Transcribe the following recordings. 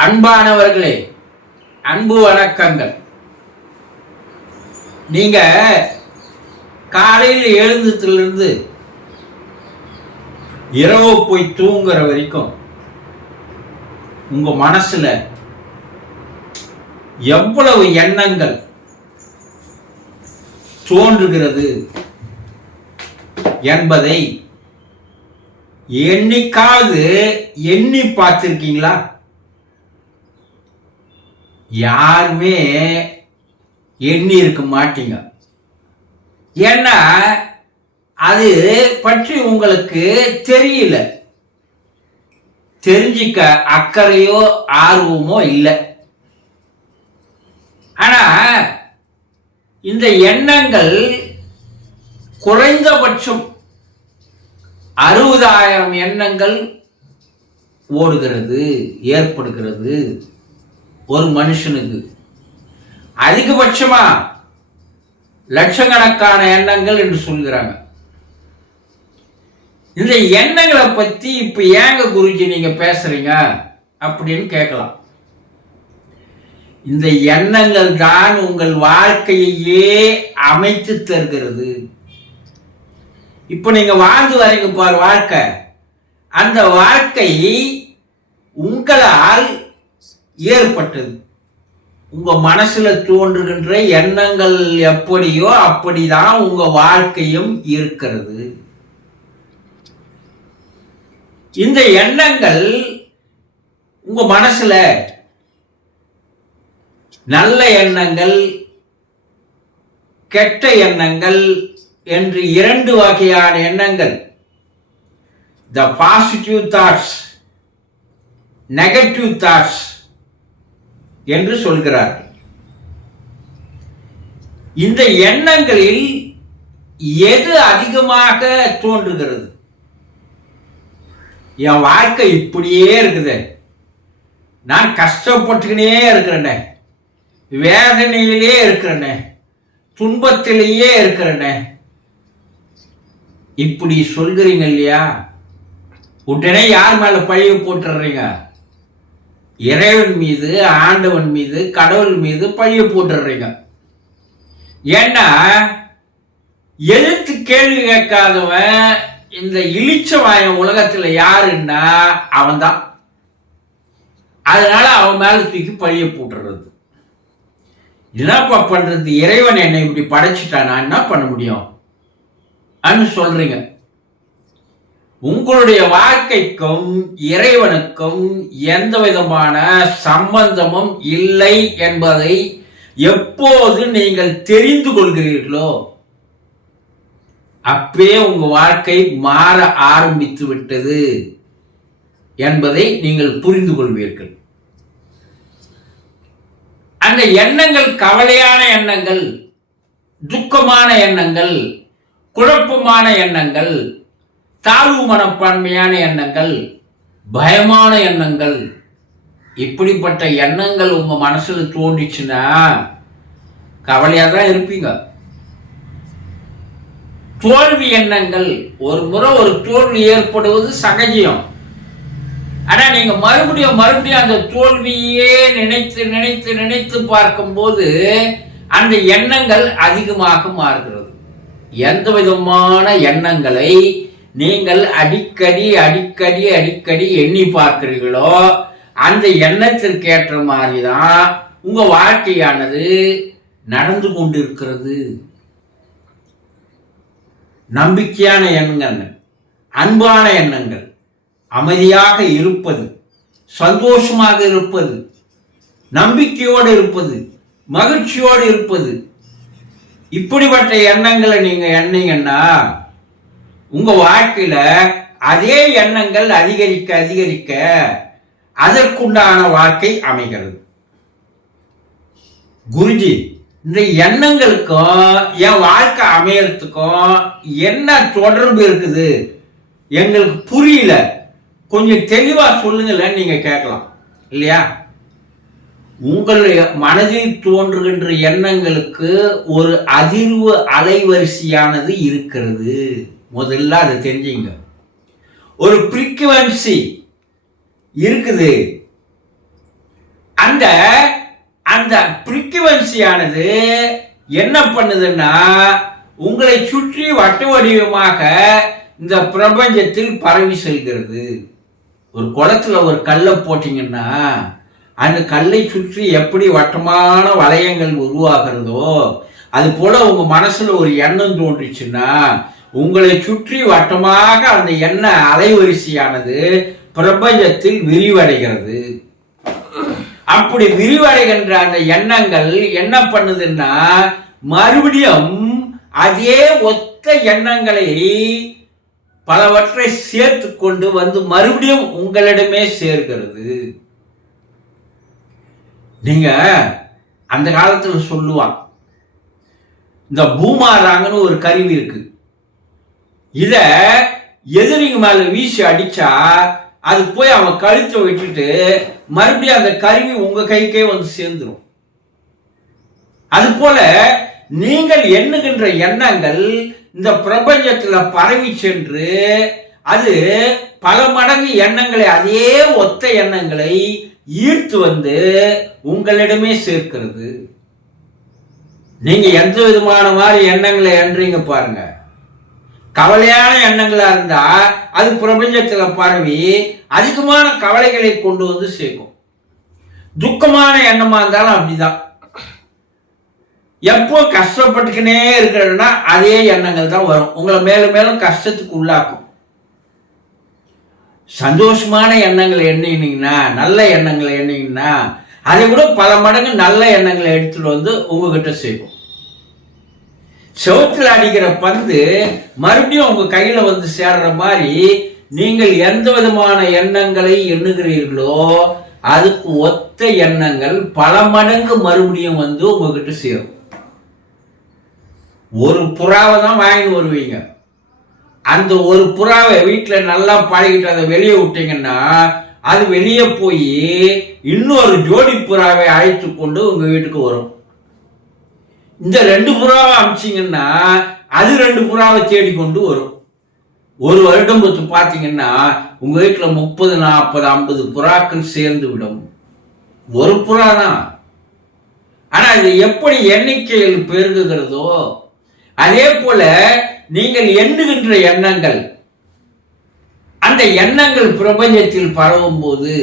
அன்பானவர்களே, அன்பு வணக்கங்கள். நீங்க காலையில் எழுந்ததிலிருந்து இரவு போய் தூங்குற வரைக்கும் உங்க மனசுல எவ்வளவு எண்ணங்கள் தோன்றுகிறது என்பதை என்னைக்காவது எண்ணி பார்த்திருக்கீங்களா? யாருமே எண்ணி இருக்க மாட்டீங்க. ஏன்னா அது பற்றி உங்களுக்கு தெரியல, தெரிஞ்சிக்க அக்கறையோ ஆர்வமோ இல்லை. ஆனா இந்த எண்ணங்கள் குறைந்தபட்சம் 60,000 எண்ணங்கள் ஓடுகிறது, ஏற்படுகிறது ஒரு மனுஷனுக்கு. அதிகபட்சமா லட்சக்கணக்கான எண்ணங்கள் என்று சொல்கிறாங்க. இந்த எண்ணங்களை பத்தி இப்ப ஏங்க குருஜி நீங்க பேசுறீங்க அப்படின்னு கேட்கலாம். இந்த எண்ணங்கள் தான் உங்கள் வாழ்க்கையே அமைத்து தருகிறது. இப்ப நீங்க வாழ்ந்து வரீங்க பாரு வாழ்க்கை, அந்த வாழ்க்கை உங்களால் ஏற்பட்டது. உங்க மனசுல தோன்றுகின்ற எண்ணங்கள் எப்படியோ அப்படிதான் உங்க வாழ்க்கையும் இருக்கிறது. இந்த எண்ணங்கள் உங்க மனசுல நல்ல எண்ணங்கள், கெட்ட எண்ணங்கள் என்று 2 வகையான எண்ணங்கள், the positive thoughts, negative thoughts என்று சொல்கிறார்கள். இந்த எண்ணங்களில் எது அதிகமாக தோன்றுகிறது? என் வாழ்க்கை இப்படியே இருக்குது, நான் கஷ்டப்பட்டுக்கினே இருக்கிறேனே, வேதனையிலே இருக்கிறேனே, துன்பத்திலேயே இருக்கிறேனே, இப்படி சொல்கிறீங்க இல்லையா? உடனே யார் மேல பழிய போட்டுறீங்க? இறைவன் மீது, ஆண்டவன் மீது, கடவுள் மீது பழிய போட்டுறீங்க. ஏன்னா எழுத்து கேள்வி கேட்காதவன் இந்த இளிச்சவாயன் உலகத்துல யாருன்னா அவன்தான். அதனால அவன் மேல தூக்கி பழிய போட்டுறது. என்னப்பா பண்றது, இறைவன் என்னை இப்படி படைச்சிட்டான், நான் என்ன பண்ண முடியும் அன்னு சொல்றீங்க. உங்களுடைய வாழ்க்கைக்கும் இறைவனுக்கும் எந்த விதமான சம்பந்தமும் இல்லை என்பதை எப்போது நீங்கள் தெரிந்து கொள்கிறீர்களோ அப்பே உங்க வாழ்க்கை மாற ஆரம்பித்து விட்டது என்பதை நீங்கள் புரிந்து கொள்வீர்கள். அந்த எண்ணங்கள் கவலையான எண்ணங்கள், துக்கமான எண்ணங்கள், குழப்பமான எண்ணங்கள், தாழ்வு மனப்பான்மையான எண்ணங்கள், பயமான எண்ணங்கள், இப்படிப்பட்ட எண்ணங்கள் உங்க மனசுல தோன்றிச்சுன்னா கவலையா தான் இருப்பீங்க. தோல்வி எண்ணங்கள், ஒரு முறை ஒரு தோல்வி ஏற்படுவது சகஜம். ஆனா நீங்க மறுபடியும் அந்த தோல்வியே நினைத்து நினைத்து நினைத்து பார்க்கும்போது அந்த எண்ணங்கள் அதிகமாக மாறுகிறது. எந்த விதமான எண்ணங்களை நீங்கள் அடிக்கடி அடிக்கடி அடிக்கடி எண்ணி பார்க்கிறீர்களோ அந்த எண்ணத்திற்கு ஏற்ற மாதிரிதான் உங்க வாழ்க்கையானது நடந்து கொண்டிருக்கிறது. நம்பிக்கையான எண்ணங்கள், அன்பான எண்ணங்கள், அமைதியாக இருப்பது, சந்தோஷமாக இருப்பது, நம்பிக்கையோடு இருப்பது, மகிழ்ச்சியோடு இருப்பது, இப்படிப்பட்ட எண்ணங்களை நீங்க எண்ணீங்கன்னா உங்க வாழ்க்கையில அதே எண்ணங்கள் அதிகரிக்க அதிகரிக்க அதற்குண்டான வாழ்க்கை அமைகிறது. குருஜி, இந்த எண்ணங்களுக்கும் என் வாழ்க்கை அமையறதுக்கும் என்ன தொடர்பு இருக்குது, எங்களுக்கு புரியல, கொஞ்சம் தெளிவா சொல்லுங்களேன்னு நீங்க கேட்கலாம் இல்லையா? உங்களுடைய மனதில் தோன்றுகின்ற எண்ணங்களுக்கு ஒரு அதிர்வு அலைவரிசையானது இருக்கிறது. முதல்ல அதை தெரிஞ்சுங்க. ஒரு ஃப்ரீக்குவன்சி இருக்குது. அந்த அந்த ஃப்ரீக்குவென்சியானது என்ன பண்ணுதுன்னா உங்களை சுற்றி வட்ட வடிவமாக இந்த பிரபஞ்சத்தில் பரவி செல்கிறது. ஒரு குளத்துல ஒரு கல்லை போட்டீங்கன்னா அந்த கல்லை சுற்றி எப்படி வட்டமான வளையங்கள் உருவாகிறதோ அது போல உங்க மனசுல ஒரு எண்ணம் தோன்றிச்சுன்னா உங்களை சுற்றி வட்டமாக அந்த எண்ண அலைவரிசையானது பிரபஞ்சத்தில் விரிவடைகிறது. அப்படி விரிவடைகின்ற அந்த எண்ணங்கள் என்ன பண்ணுதுன்னா மறுபடியும் அதே ஒத்த எண்ணங்களை பலவற்றை சேர்த்து கொண்டு வந்து மறுபடியும் உங்களிடமே சேர்க்கிறது. நீங்க அந்த காலத்துல சொல்லுவான், இந்த பூமாராங்கன்னு ஒரு கருவி இருக்கு, இத எதிரிங்க மேல வீசி அடிச்சா அது போய் அவன் கழுத்தை விட்டுட்டு மறுபடியும் அந்த கருவி உங்க கைக்கே வந்து சேர்ந்துடும். அது போல நீங்கள் எண்ணுகின்ற எண்ணங்கள் இந்த பிரபஞ்சத்துல பரவி சென்று அது பல மடங்கு எண்ணங்களை, அதே ஒத்த எண்ணங்களை ஈர்த்து வந்து உங்களிடமே சேர்க்கிறது. நீங்க எந்த விதமான மாதிரி எண்ணங்களை எண்றீங்க பாருங்க. கவலையான எண்ணங்களா இருந்தா அது பிரபஞ்சத்துல பரவி அதிகமான கவலைகளை கொண்டு வந்து சேர்க்கும். துக்கமான எண்ணமா இருந்தாலும் அப்படிதான். எப்போ கஷ்டப்பட்டுக்கினே இருக்கிறன்னா அதே எண்ணங்கள் தான் வரும், உங்களை மேலும் மேலும் கஷ்டத்துக்கு உள்ளாக்கும். சந்தோஷமான எண்ணங்களை எண்ணினீங்கன்னா, நல்ல எண்ணங்களை எண்ணிங்கன்னா அதை விட பல மடங்கு நல்ல எண்ணங்களை எடுத்துட்டு வந்து உங்ககிட்ட சேர்க்கும். செவத்தில் அடிக்கிற பந்து மறுபடியும் உங்க கையில வந்து சேர்ற மாதிரி நீங்கள் எந்த விதமான எண்ணங்களை எண்ணுகிறீர்களோ அதுக்கு ஒத்த எண்ணங்கள் பல மடங்கு மறுபடியும் வந்து உங்ககிட்ட சேரும். ஒரு புறாவை தான் வாங்கிட்டு வருவீங்க, அந்த ஒரு புறாவை வீட்டில் நல்லா பழகிட்டு அதை வெளியே விட்டீங்கன்னா அது வெளியே போய் இன்னொரு ஜோடி புறாவை அழைத்து கொண்டு உங்க வீட்டுக்கு வரும். இந்த 2 புறாவை அமிச்சிங்கன்னா அது 2 புறாவை தேடிக்கொண்டு வரும். ஒரு வருடம் பத்து பார்த்தீங்கன்னா உங்க வீட்டில் 30, 40, 50 புறாக்கள் சேர்ந்து விடும். ஒரு புறா தான். ஆனா இது எப்படி எண்ணிக்கையில் பெருகுகிறதோ அதே போல நீங்கள் எண்ணுகின்ற எண்ணங்கள், அந்த எண்ணங்கள் பிரபஞ்சத்தில் பரவும் போது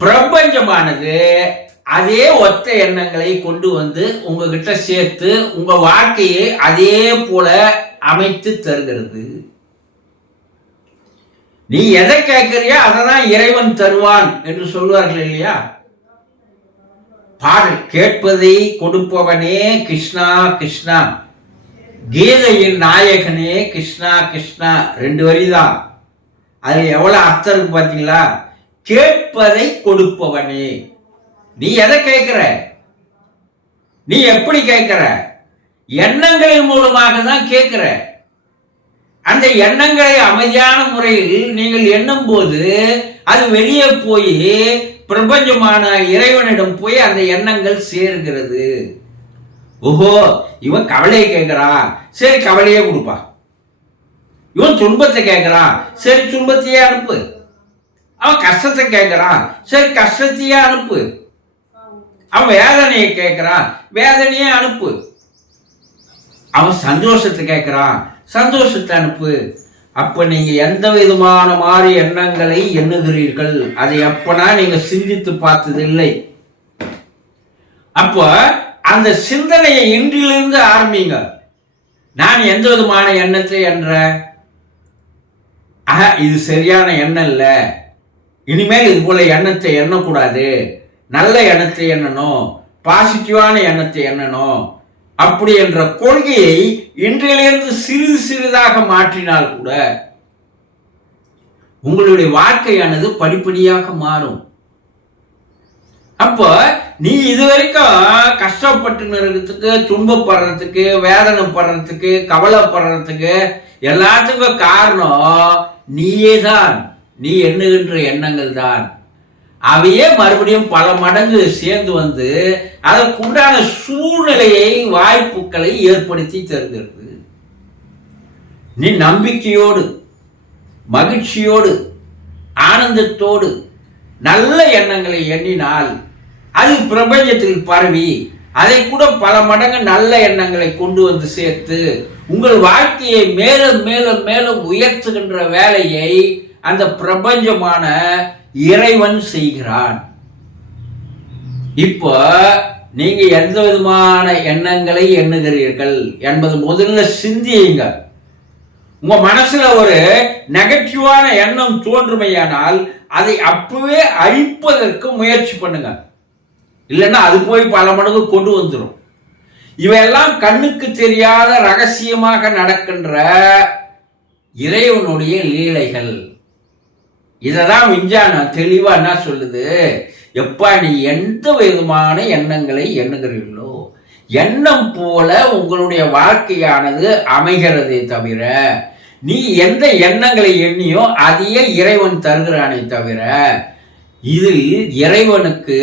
பிரபஞ்சமானது அதே ஒத்த எண்ணங்களை கொண்டு வந்து உங்ககிட்ட சேர்த்து உங்க வாழ்க்கையை அதே போல அமைத்து தருகிறது. நீ எதை கேட்கிறியோ அதை தான் இறைவன் தருவான் என்று சொல்வார்கள் இல்லையா? பாடல் கேட்பதை கொடுப்பவனே கிருஷ்ணா கிருஷ்ணா, கீதையின் நாயகனே கிருஷ்ணா கிருஷ்ணா. 2 வரிதான், அது எவ்வளவு அர்த்தம் இருக்கு பாத்தீங்களா? கேட்பதை கொடுப்பவனே. நீ எதை கேட்கிற, நீ எப்படி கேட்கிற? எண்ணங்களின் மூலமாக தான் கேட்கிற. அந்த எண்ணங்களை அமைதியான முறையில் நீங்கள் எண்ணும் போது அது வெளியே போய் பிரபஞ்சமான இறைவனிடம் போய் அந்த எண்ணங்கள் சேர்கிறது. ஓஹோ, இவன் கவலையை கேட்கிறான், சரி கவலையே கொடுப்பா. இவன் துன்பத்தை கேட்கிறான், சரி துன்பத்தையே அனுப்பு. அவன் கஷ்டத்தை கேட்கிறான், சரி கஷ்டத்தையே அனுப்பு. அவன் வேதனையை கேட்கிறான், வேதனையே அனுப்பு. அவன் சந்தோஷத்தை கேட்கிறான், சந்தோஷத்தை அனுப்பு. அப்ப நீங்க எந்த விதமான மாதிரி எண்ணங்களை எண்ணுகிறீர்கள், அதை அப்பனா நீங்க சிந்தித்து பார்த்தது இல்லை. அப்போ அந்த சிந்தனையை இன்றிலிருந்து ஆரம்பிங்க. நான் எந்த விதமான எண்ணத்தை என்ற, இது சரியான எண்ணம் இல்லை, இனிமேல் இது போல எண்ணத்தை எண்ணக்கூடாது, நல்ல எண்ணத்தை எண்ணணும், பாசிட்டிவான எண்ணத்தை எண்ணணும், அப்படி என்ற கொள்கையை இன்றிலிருந்து சிறிது சிறிதாக மாற்றினால் கூட உங்களுடைய வாழ்க்கையானது படிப்படியாக மாறும். அப்போ நீ இதுவரைக்கும் கஷ்டப்பட்டு துன்பப்படுறதுக்கு, வேதனைப்படுறதுக்கு, கவலைப்படுறதுக்கு எல்லாத்துக்கும் காரணம் நீயே தான். நீ எண்ணுகின்ற எண்ணங்கள் தான். அவையே மறுபடியும் பல மடங்கு சேர்ந்து வந்து அதற்குண்டான சூழ்நிலையை, வாய்ப்புகளை ஏற்படுத்தி தருகிறது. நீ நம்பிக்கையோடு, மகிழ்ச்சியோடு, ஆனந்தத்தோடு நல்ல எண்ணங்களை எண்ணினால் அது பிரபஞ்சத்தில் பரவி அதை கூட பல மடங்கு நல்ல எண்ணங்களை கொண்டு வந்து சேர்த்து உங்கள் வாழ்க்கையை மேலும் மேலும் மேலும் உயர்த்துகின்ற வேலையை அந்த பிரபஞ்சமான இறைவன் செய்கிறான். இப்போ நீங்க எந்த விதமான எண்ணங்களை எண்ணுகிறீர்கள் என்பது முதல்ல சிந்தியுங்க. உங்க மனசுல ஒரு நெகட்டிவான எண்ணம் தோன்றுமையானால் அதை அப்பவே அழிப்பதற்கு முயற்சி பண்ணுங்க. இல்லைன்னா அது போய் பல மடங்கு கொண்டு வந்துடும். இவையெல்லாம் கண்ணுக்கு தெரியாத ரகசியமாக நடக்கின்ற இறைவனுடைய லீலைகள். இததான் விஞ்ஞானம் தெளிவா என்ன சொல்லுது, எப்பா நீ எந்த விதமான எண்ணங்களை எண்ணுகிறீர்களோ எண்ணம் போல உங்களுடைய வாழ்க்கையானது அமைகிறதே தவிர நீ எந்த எண்ணங்களை எண்ணியோ அதையே இறைவன் தருகிறானே தவிர இதில் இறைவனுக்கு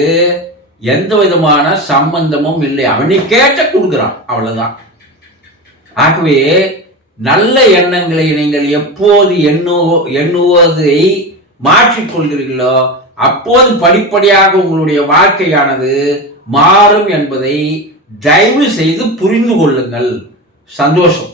எந்த விதமான சம்பந்தமும் இல்லை. அவனை கேட்ட கொடுக்குறான், அவ்வளவுதான். ஆகவே நல்ல எண்ணங்களை நீங்கள் எப்போது எண்ணுவதை மாற்றிக்கொள்கிறீர்களோ அப்போது படிப்படியாக உங்களுடைய வாழ்க்கையானது மாறும் என்பதை தயவு செய்து புரிந்து கொள்ளுங்கள். சந்தோஷம்.